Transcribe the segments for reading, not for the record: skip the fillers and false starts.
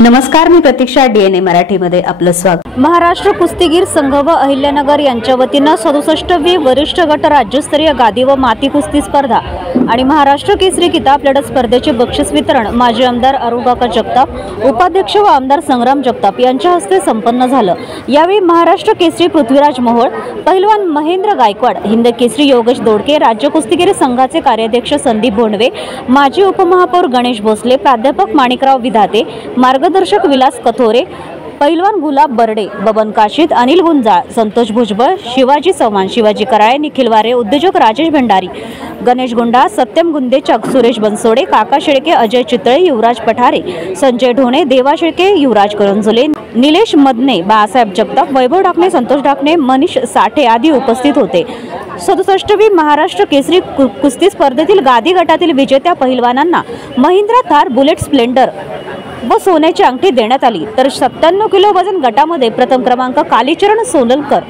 नमस्कार, मी प्रतीक्षा. DNA मराठीमध्ये आपलं स्वागत. महाराष्ट्र कुस्तीगीर संघ व अहिल्यानगर यांच्या वतीनं 67वी वरिष्ठ गट राज्यस्तरीय गादी व माती कुस्ती स्पर्धा आणि महाराष्ट्र केसरी किताब लढत स्पर्धेचे बक्षीस वितरण माजी आमदार अरुणकाका जगताप, उपाध्यक्ष व आमदार संग्राम जगताप यांच्या हस्ते संपन्न झालं. यावेळी महाराष्ट्र केसरी पृथ्वीराज मोहोळ, पहिलवान महेंद्र गायकवाड, हिंद केसरी योगेश दोडके, राज्य कुस्तीगीर संघाचे कार्याध्यक्ष संदीप भोंडवे, माजी उपमहापौर गणेश भोसले, प्राध्यापक माणिकराव विधाते, मार्गदर्शक विलास कथोरे, पहिलवान गुलाब बर्डे, बबन काशीद, अनिल गुंजाळ, संतोष भुजबळ, शिवाजी चव्हाण, शिवाजी कराळे, निखिल वारे, उद्योजक राजेश भंडारी, गणेश गुंडा, सत्यम गुंदेचक, सुरेश बनसोडे, काका शेळके, अजय चितळे, युवराज पठारे, संजय ढोणे, देवा शेळके, युवराज करंजुले, निलेश मदने, बाळासाहेब जगताप, वैभव ढाकणे, संतोष ढाकणे, मनीष साठे आदी उपस्थित होते. 67वी महाराष्ट्र केसरी कुस्ती स्पर्धेतील गादी गटातील विजेत्या पहिलवानांना महिंद्रा थार बुलेट स्प्लेंडर व सोन्याची अंगठी देण्यात आली. तर 97 किलो वजन गटामध्ये प्रथम क्रमांक कालीचरण सोनलकर,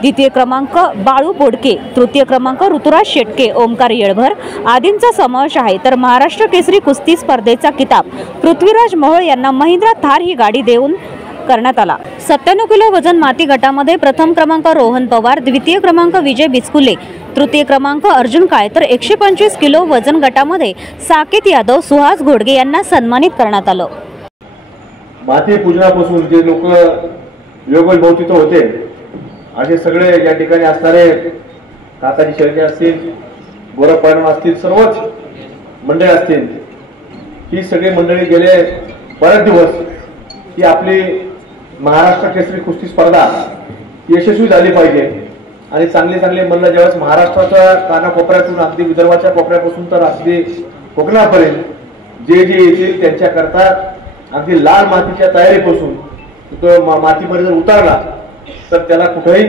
द्वितीय क्रमांक बाळू बोडके, तृतीय क्रमांक ऋतुराज शेटके, ओमकार येळभर आदींचा समावेश आहे. तर महाराष्ट्र केसरी कुस्ती स्पर्धेचा किताब पृथ्वीराज मोहोळ यांना महिंद्रा थार ही गाडी देऊन करण्यात आला. 97 किलो वजन माती गटामध्ये प्रथम क्रमांक रोहन पवार, द्वितीय क्रमांक विजय बिचकुले, तृतीय क्रमांक अर्जुन काळे, तर 125 किलो वजन गटामध्ये साकेत यादव, सुहास घोडगे यांना सन्मानित करण्यात आलं. माती पूजनापासून जे लोक योगेश भाऊ तिथं होते, असे सगळे या ठिकाणी असणारे काकाजी शेळके असतील, गोरख पाडण असतील, सर्वच मंडळी असतील, ही सगळी मंडळी गेले बरेच दिवस ही आपली महाराष्ट्र केसरी कुस्ती स्पर्धा यशस्वी झाली पाहिजे आणि चांगली चांगली मंडळ ज्यावेळेस महाराष्ट्राच्या कानाकोपऱ्यातून अगदी विदर्भाच्या कोपऱ्यापासून तर अगदी कोकणापर्यंत जे जे येतील त्यांच्याकरता अगदी लाल मातीच्या तयारीपासून तो मातीमध्ये जर उतरला तर त्याला कुठेही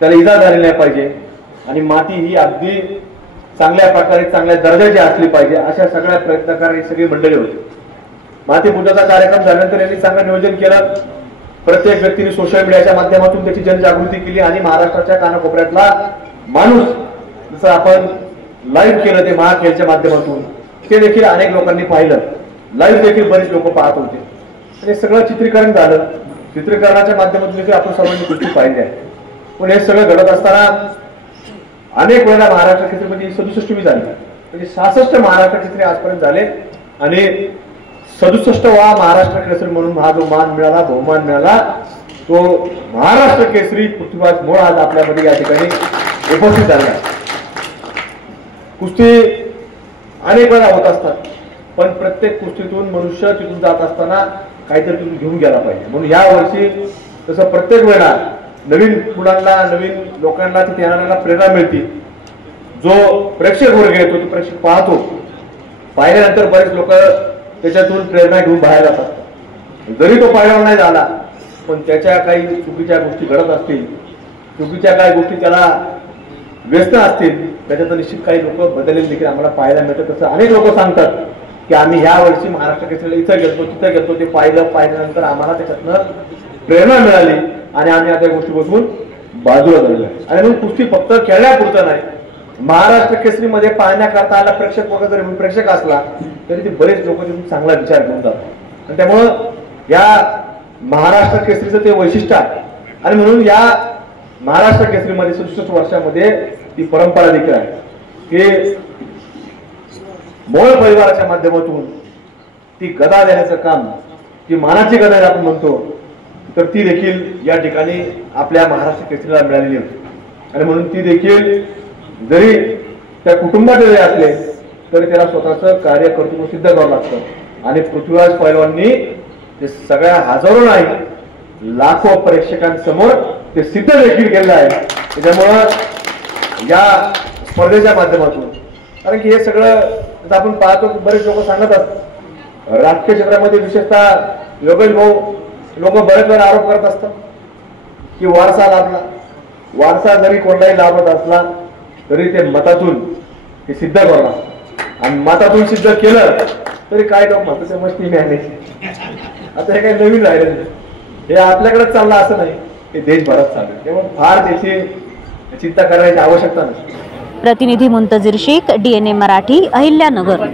त्याला इजा झाली नाही पाहिजे आणि माती ही अगदी चांगल्या प्रकारे चांगल्या दर्जाची असली पाहिजे अशा सगळ्या प्रयत्नकारी सगळी मंडळी होती. माती पूजाचा कार्यक्रम झाल्यानंतर यांनी चांगलं नियोजन केलं. प्रत्येक व्यक्तीने सोशल मीडियाच्या माध्यमातून त्याची जनजागृती केली आणि महाराष्ट्राच्या कानाकोपऱ्यातला माणूस जसं आपण लाईव्ह केलं ते महाखेळच्या माध्यमातून ते देखील अनेक लोकांनी पाहिलं. लाईव्ह देखील बरेच लोक पाहत होते आणि सगळं चित्रीकरण झालं. चित्रीकरणाच्या माध्यमातून देखील आपण सर्वांनी गोष्टी पाहिल्या. पण हे सगळं घडत असताना अनेक वेळा महाराष्ट्र केसरीमध्ये 67वी झाली, म्हणजे 66 महाराष्ट्र केसरी आजपर्यंत झाले आणि 67वा महाराष्ट्र केसरी म्हणून हा जो मान मिळाला, बहुमान मिळाला, तो महाराष्ट्र केसरी पृथ्वीराज मोहोळ आज आपल्यामध्ये या ठिकाणी उपस्थित झाला. कुस्ती अनेक वेळा होत असतात, पण प्रत्येक कुस्तीतून मनुष्य तिथून जात असताना काहीतरी तिथून घेऊन गेला पाहिजे. म्हणून या वर्षी तसं प्रत्येक वेळा नवीन मुलांना, नवीन लोकांना तिथे येणाऱ्यांना प्रेरणा मिळते. जो प्रेक्षक वर्ग येतो तो प्रेक्षक पाहतो, पाहिल्यानंतर बरेच लोक त्याच्यातून प्रेरणा घेऊन बाहेर जातात. जरी तो पाहिला नाही झाला पण त्याच्या काही चुकीच्या गोष्टी घडत असतील, चुकीच्या काही गोष्टी त्याला व्यस्त असतील, त्याच्यात निश्चित काही लोक बदललेले देखील आम्हाला पाहायला मिळतं. तसं अनेक लोक सांगतात की आम्ही ह्या वर्षी महाराष्ट्र केसरीला इथं गेलतो, तिथं गेलतो, ते पाहिल्यानंतर आम्हाला त्याच्यातनं प्रेरणा मिळाली आणि आम्ही आता गोष्टी बसून बाजूला झालेल्या. आणि म्हणून कुस्ती फक्त खेळण्यापुरतं नाही, महाराष्ट्र केसरीमध्ये पाहण्याकरता आला प्रेक्षक वगैरे जरी प्रेक्षक असला तरी ते बरेच लोक तिथून चांगला विचार घेऊन जातात आणि त्यामुळं या महाराष्ट्र केसरीचं ते वैशिष्ट्य आहे. आणि म्हणून या महाराष्ट्र केसरीमध्ये 67 वर्षामध्ये ती परंपरा देखील आहे की मोहोळ परिवाराच्या माध्यमातून ती गदा देण्याचं काम, ती मानाची गदा आपण म्हणतो, तर ती देखील या ठिकाणी आपल्या महाराष्ट्र केसरीला मिळालेली होती. आणि म्हणून ती देखील जरी त्या कुटुंबात जरी असले तरी त्याला स्वतःचं कार्यकर्तृत्व सिद्ध करावं लागतं आणि पृथ्वीराज पैलवाननी ते सगळ्या हजारो नाही लाखो प्रेक्षकांसमोर ते सिद्ध देखील केलेलं आहे. त्याच्यामुळं या स्पर्धेच्या माध्यमातून, कारण की हे सगळं आपण पाहतो बरेच लोक सांगत असतात राजकीय क्षेत्रामध्ये, विशेषतः योगेश भाऊ लोक बरेच वेळा आरोप करत असतात की वारसा लाभला. वारसा जरी कोणताही लाभत असला तरी ते मतातून हे सिद्ध करणार आणि मतातून सिद्ध केलं तरी काय लोक म्हणतात ते मस्ती मॅनेज. आता हे काही नवीन राहिलं नाही, हे आपल्याकडेच चाललं असं नाही, हे देशभरात चाललं. त्यामुळे फार त्याची चिंता करण्याची आवश्यकता नाही. प्रतिनिधी मुंतजीर शेख, DNA मराठी, अहिल्यानगर.